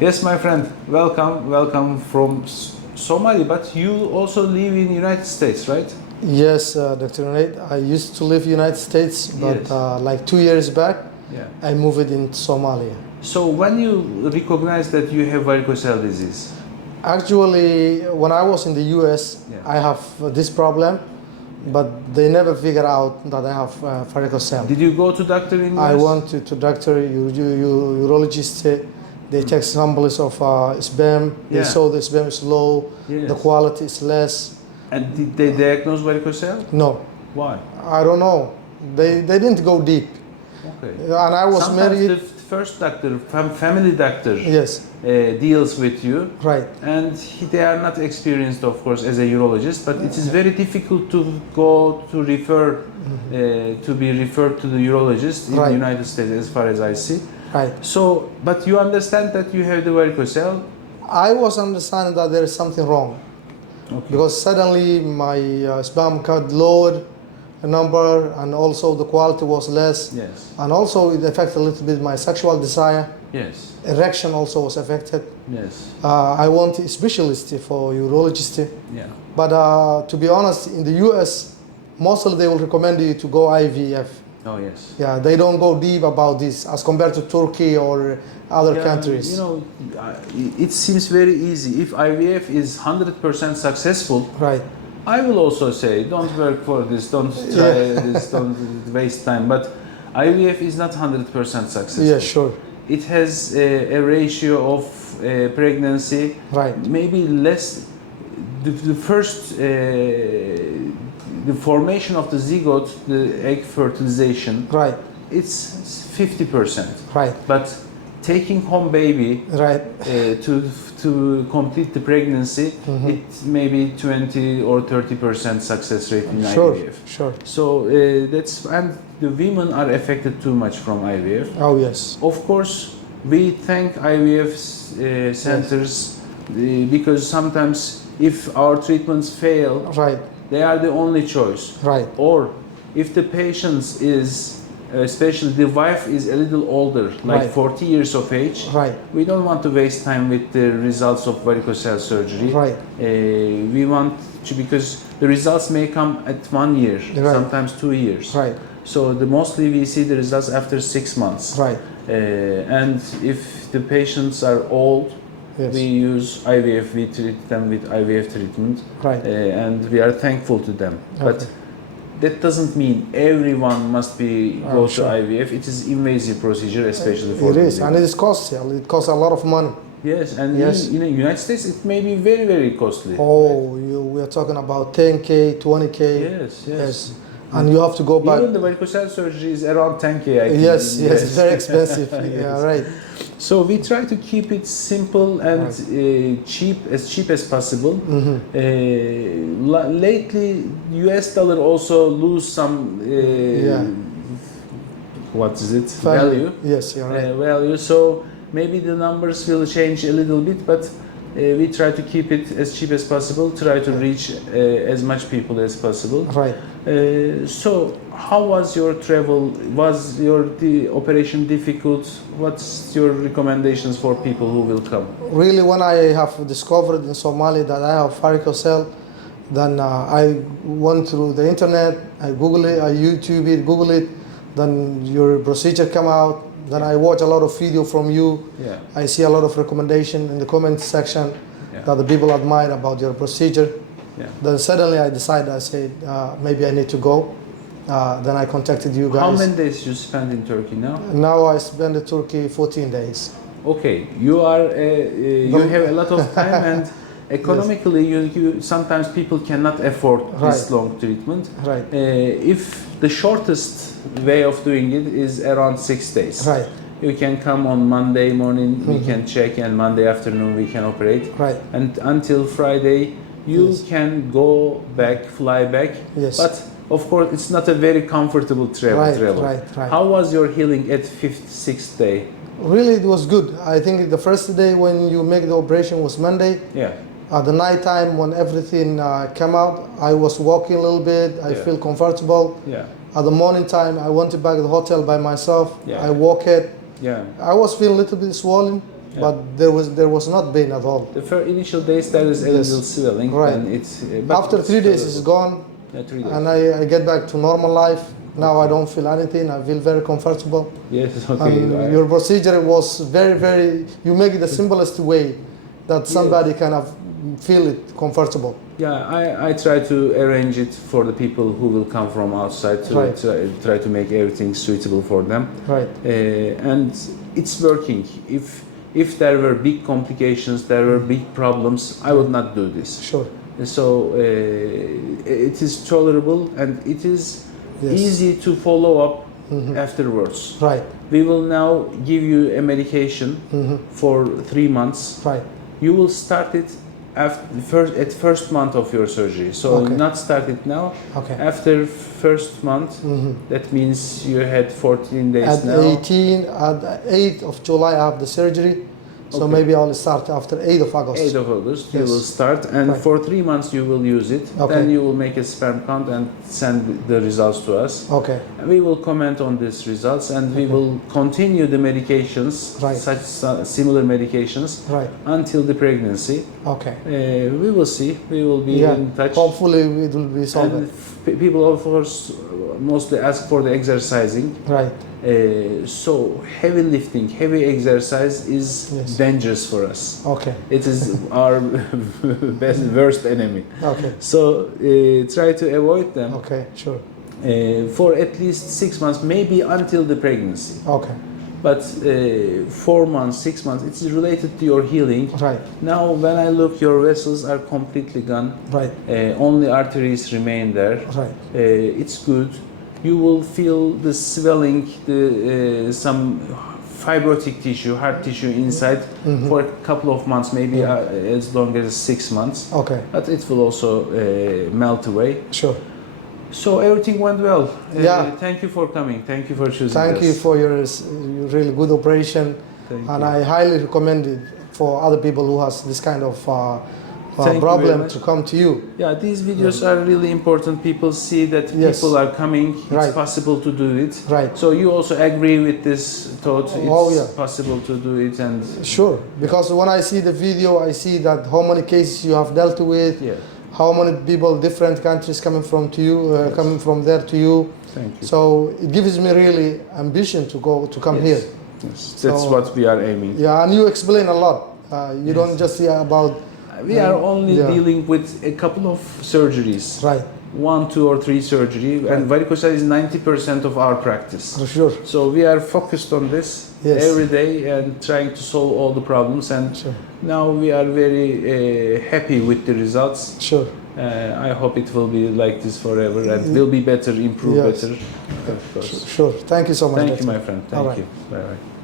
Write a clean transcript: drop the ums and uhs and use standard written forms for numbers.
Yes, my friend. Welcome from Somali, but you also live in United States, right? Yes, Dr. Nate. I used to live in United States, but Yes. like 2 years back, Yeah. I moved in Somalia. So when you recognize that you have varicocele disease, Actually, when I was in the US, Yeah. I have this problem, but they never figured out that I have varicocele. did you go to doctor in US? I went to doctor, urologist. They check samples of sperm. They Yeah. saw the sperm is low, Yes. the quality is less. And did they diagnose varicocele? No, Why? I don't know. They didn't go deep. Okay. And I was Sometimes married. the first doctor, family doctor, Yes, deals with you, right. and they are not experienced, of course, as a urologist. But it is very difficult to go to refer, to be referred to the urologist in Right. the United States, as far as I see. Right. So, but you understand that you have the varicocele. I was understanding that there is something wrong Okay. because suddenly my sperm count lowered a number, and also the quality was less, Yes. and also it affected a little bit my sexual desire. Yes. Erection also was affected. Yes. I want a specialist for urologist, Yeah. but to be honest, in the US, mostly they will recommend you to go IVF. Oh yes. Yeah, they don't go deep about this as compared to Turkey or other countries. You know, it seems very easy. If IVF is 100% successful, Right. I will also say, don't work for this, don't try this, don't waste time. But IVF is not 100% successful. Yeah, sure. It has a ratio of pregnancy, Right. maybe less. The first, the formation of the zygote, the egg fertilization, Right. it's 50%. Right. But taking home baby Right. to complete the pregnancy, Mhm. it may be 20 or 30% success rate in Sure. IVF. Sure. So that's, and the women are affected too much from IVF. Oh yes. Of course, we thank IVF centers because sometimes if our treatments fail, Right. they are the only choice. Right. Or if the patient is, especially the wife is a little older, like Right. 40 years of age, Right. we don't want to waste time with the results of varicocele surgery. Right. We want to, because the results may come at 1 year, Right. sometimes 2 years. Right. So mostly we see the results after 6 months. Right. And if the patients are old, Yes. we use IVF, we treat them with IVF treatment, Right. and we are thankful to them. But Okay. that doesn't mean everyone must go to Sure. IVF. It is invasive procedure, especially for It is, the and it is costly. It costs a lot of money. Yes, and Yes. in the United States it may be very, very costly. Oh, we are talking about 10K, 20K. Yes, yes. Yes. And you have to go back. Even the varicocele surgery is around 10K, I think. Yes, yes, it's very expensive. Yeah, right. So we try to keep it simple and cheap as possible. Mhm. Lately, US dollar also lose some what is it, value. Yes, you're right. Value. So maybe the numbers will change a little bit, but we try to keep it as cheap as possible. Try to reach as much people as possible. Right. So how was your travel? Was the operation difficult? What's your recommendations for people who will come? Really, when I have discovered in Somalia that I have varicocele, then I went through the internet, I Google it, I YouTube it, Google it, then your procedure come out, then I watch a lot of video from you, Yeah. I see a lot of recommendation in the comment section that the people admire about your procedure. Yeah. Then suddenly I decided, I said, maybe I need to go. Then I contacted you guys. How many days you spend in Turkey now? Now I spend in Turkey 14 days. Okay, you are you have a lot of time and economically you sometimes people cannot afford this long treatment. Right. If the shortest way of doing it is around 6 days. Right. You can come on Monday morning, we can check, and Monday afternoon we can operate. Right. And until Friday you can go back, fly back. Yes. But of course it's not a very comfortable travel. Right. How was your healing at 5th, 6th day? Really, it was good. I think the first day when you make the operation was Monday. Yeah. At the night time when everything came out, I was walking a little bit. I feel comfortable. Yeah. At the morning time, I went back to the hotel by myself. Yeah. I walked. Yeah. I was feeling a little bit swollen. but there was not pain at all. The first initial days there is a Yes. little swelling, Right. and it's but After it's 3 days, tolerable. it's gone, Yeah, 3 days. and I get back to normal life. Now I don't feel anything. I feel very comfortable. Yes, okay. And your procedure was very. You make it the simplest way that somebody kind of feel it comfortable. Yeah, I try to arrange it for the people who will come from outside to Right. try to make everything suitable for them. Right. And it's working. If there were big complications, there were big problems, I would not do this. Sure. So it is tolerable and it is Yes. easy to follow up afterwards. Right. We will now give you a medication for 3 months. Right. You will start it at first month of your surgery. So Okay. not start it now. Okay. After first month, that means you had 14 days At now. 18, at the 8th of July, I have the surgery. So Okay. maybe I'll start after 8th of August. 8th of August, you Yes. will start, and Right. for 3 months you will use it. Okay. Then you will make a sperm count and send the results to us. Okay. And we will comment on these results, and we will continue the medications, Right. similar medications, Right. until the pregnancy. Okay. We will see. We will be Yeah. in touch. Hopefully it will be solved. And people, of course, mostly ask for the exercising. Right. So heavy lifting, heavy exercise is Yes. dangerous for us. Okay. It is our worst enemy. Okay. So try to avoid them Okay. Sure. for at least 6 months, maybe until the pregnancy. Okay. But 4 months, 6 months, it is related to your healing. Right. Now, when I look, your vessels are completely gone. Right. Only arteries remain there. Right. It's good. You will feel the swelling, some fibrotic tissue, hard tissue inside for a couple of months, maybe as long as 6 months. Okay. But it will also melt away. Sure. So everything went well. Yeah. Thank you for coming. Thank you for choosing Thank us. you for your really good operation, Thank and you. I highly recommend it for other people who has this kind of Thank you very problem much. to come to you. Yeah, these videos are really important. People see that Yes. people are coming. It's Right. possible to do it. Right. So you also agree with this thought. It's Oh, yeah. possible to do it, and Sure, because when I see the video, I see that how many cases you have dealt with, yeah. how many people, different countries coming from to you, coming from there to you. Thank you. So it gives me really ambition to come Yes. here. Yes, that's So- what we are aiming. Yeah, and you explain a lot. You Yes. don't just hear about We are only Yeah. dealing with a couple of surgeries. right, 1, 2, or 3 surgery, and varicocele is 90% of our practice. for sure. So we are focused on this Yes. every day and trying to solve all the problems. And Sure. now we are very happy with the results. Sure. I hope it will be like this forever and will be better, improve Yes. better. Of course. Sure. Thank you so much. Thank you, Doctor. my friend. All Thank right. you. Bye bye.